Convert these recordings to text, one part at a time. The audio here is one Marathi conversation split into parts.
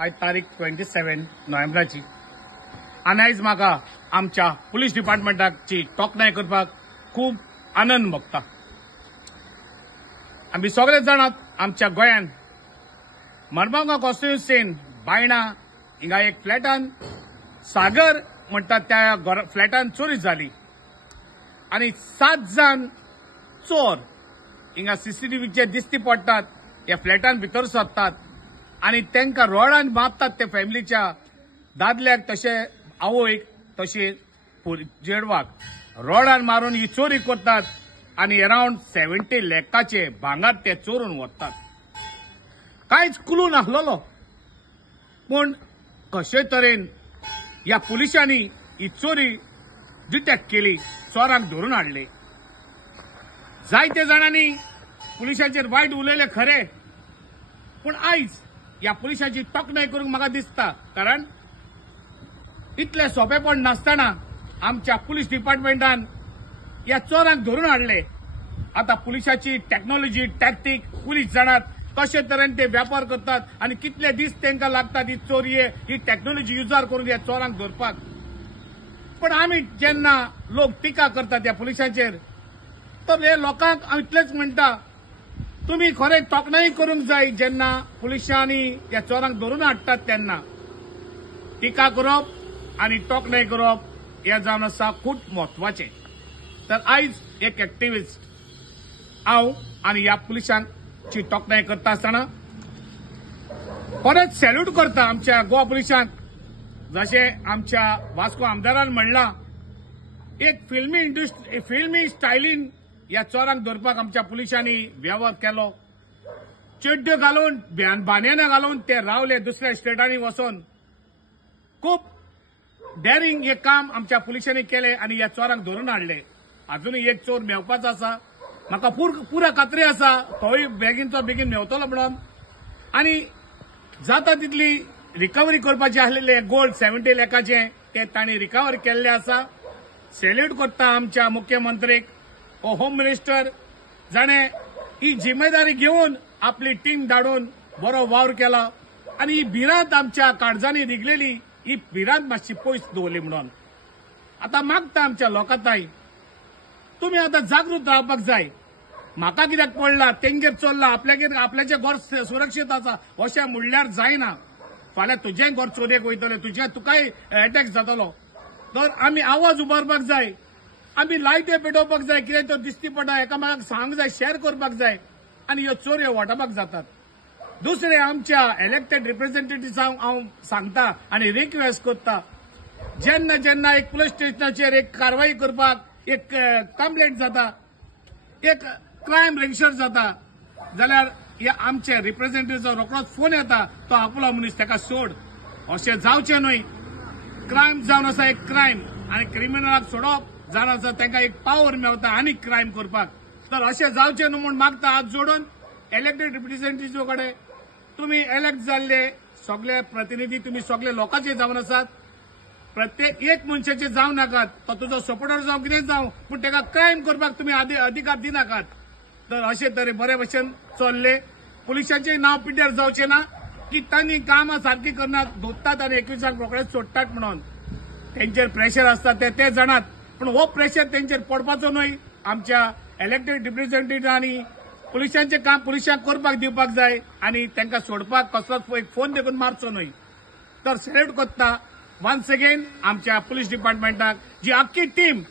आज तारीख 27 नोव्हेंबराची आनी आयज म्हाका आमच्या पुलीस डिपार्टमेंटाची तोखणाय करपाक खूब आनंद भोगता। आमी सगळे जाणात आमच्या गोंयांत मडगांव कॉन्स्टिट्युएन्सीन बायणा हिंगा एक फ्लॅटान सागर म्हणटात त्या फ्लॅटान चोरी जाली आनी 7 जाण चोर हिंगा सीसीटीव्हीचे दिश्टी पडटात। ह्या फ्लॅटान भितर सरतात आनी तांकां रोडान मारतात। ते फॅमिलीच्या दादल्याक तशे आवयक तशे चेडवाक रोडान मारून ही चोरी करतात आनी अराउंड 70 लाखाचे भांगर ते चोरून व्हरतात। कांयच क्लू नासलोलो, पूण कशे तरेन ह्या पुलिसांनी ही चोरी डिटेक्ट केली, चोरांक धरून हाडले। जायते जाणांनी पुलिसांचेर वायट उलयले खरे, पूण आयज ह्या पुलिसांची तोखणाय करूंक म्हाका दिसता, कारण इतले सोंपेपण नासतना आमच्या पुलीस डिपार्टमेंटान ह्या चोरांक धरून हाडले। आता पुलिसाची टेक्नॉलॉजी टॅक्टीक पुलीस जाणात कशे तरेन ते व्यापार करतात आनी कितले दीस तांकां लागतात ही चोरये ही टेक्नॉलॉजी युजार करून ह्या चोरांक धरपाक। पण आमी जेन्ना लोक टिका करतात ह्या पुलिसांचेर, तर हे लोकांक हांव इतलेंच म्हणटा, तुम्ही खरें तोखणाय करूंक जाय। जेन्ना पुलिसांनी ह्या चोरांक धरून हाडटात तेन्ना टिका करप आनी तोखणाय करप हें जावन आसा खूब म्हत्वाचें। तर आयज एक एक्टिविस्ट हांव आनी ह्या पुलिसांची तोखणाय करता आसतना परत सॅल्यूट करता आमच्या गोवा पुलिसांक। जशे आमच्या वास्को आमदारान म्हणला, एक फिल्मी स्टायलीन ह्या चोरांक धरपाक आमच्या पुलिसांनी व्यवहार केलो। चड्ड्यो घालून बान्याना घालून ते रावले दुसऱ्या स्टेटांनी वचून। खूब डेरिंग हे काम आमच्या पुलिसांनी केले आनी ह्या चोरांक धरून हाडले। अजूनय एक चोर मेवपाचो आसा, म्हाका पुरा खात्री आसा तोय बेगीनचो बेगीन मेवतलो म्हणून। आनी जाता तितली रिकवरी करपाची आसलेले गोल्ड 70 लाखाचे ते तांणी रिकवर केल्ले आसा। सॅल्यूट करता आमच्या मुख्यमंत्रीक, होम मिनिस्टर जाणे ही जिम्मेदारी घेवन आपली टीम धाडून बरो वावर केला आनी ही भिरांत आमच्या काळजांनी रिगलेली ही भिरांत मातशी पयस दवरली म्हणून। आता मागता आमच्या लोकांताय, तुम्ही आता जागृत रावपाक जाय। म्हाका कित्याक पडला तेंगेर चल्ला आपल्याचें घर सुरक्षीत आसा अशें म्हणल्यार जायना। फाल्यां तुजें घर चोरयेक वयतले, तुकाय अटॅक जातलो। तर आमी आवाज उबारपाक जाय, आमी लायत्यो पेटोवपाक जाय। कितें तो दिश्टी पडटा एकामेकाक सांगूंक जाय, शेअर करपाक जाय आनी ह्यो चोरयो वाटावपाक जातात। दुसरे आमच्या इलेक्टेड रिप्रेझेंटेटिव्हांक हांव सांगता आनी रिक्वेस्ट करता, जेन्ना जेन्ना एक पुलीस स्टेशनाचेर एक कारवाई करपाक एक कंप्लेंट जाता, एक क्रायम रजिस्टर जाता, जाल्यार आमचे रिप्रेझेंटेटिव्हाचो रोखडोच फोन येता, तो आपलो मनीस ताका सोड। अशें जावचें न्हय। क्रायम जावन आसा एक क्रायम आनी क्रिमिनलाक सोडप जावन आसा तांकां एक पावर मेवता आनी क्रायम करपाक। तर अशें जावचें न्हय म्हूण मागता हात जोडून इलेक्टेड रिप्रेझेंटेटिव्ह कडेन, तुम्ही इलेक्ट जाल्ले सगळे प्रतिनिधी तुम्ही सगळे लोकांचे जावन आसात। प्रत्येक एक मनशाचे जावं नाकात, तो तुजो सपोर्टर जावं कितें जावं, पूण ताका क्रायम करपाक तुम्ही अधिकार दिनाकात। तर अशे तरे बरे भशेन चल्ले। पुलिसांचें नांव पिड्ड्यार जावचें ना की तांणी कामां सारकी करनात, धोत्तात आनी 21 रोखडेच सोडटात म्हणून। तेंचेर प्रेशर आसता ते जाणात, पूण हो प्रेशर तेंचेर पडपाचो न्हय। आमच्या इलेक्टेड रिप्रेझेंटेटिव्हांनी पुलिसांचें काम पुलिसांक करपाक दिवपाक जाय आनी तांकां सोडपाक कसलोच एक फोन देखून मारचो न्हय। तर सॅल्यूट करता वन्स अगेन आमच्या पुलीस डिपार्टमेंटाक, जी आख्खी टीम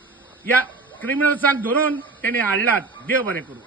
ह्या क्रिमिनल्सांक धरून तेणी हाडलात। देव बरें करूं।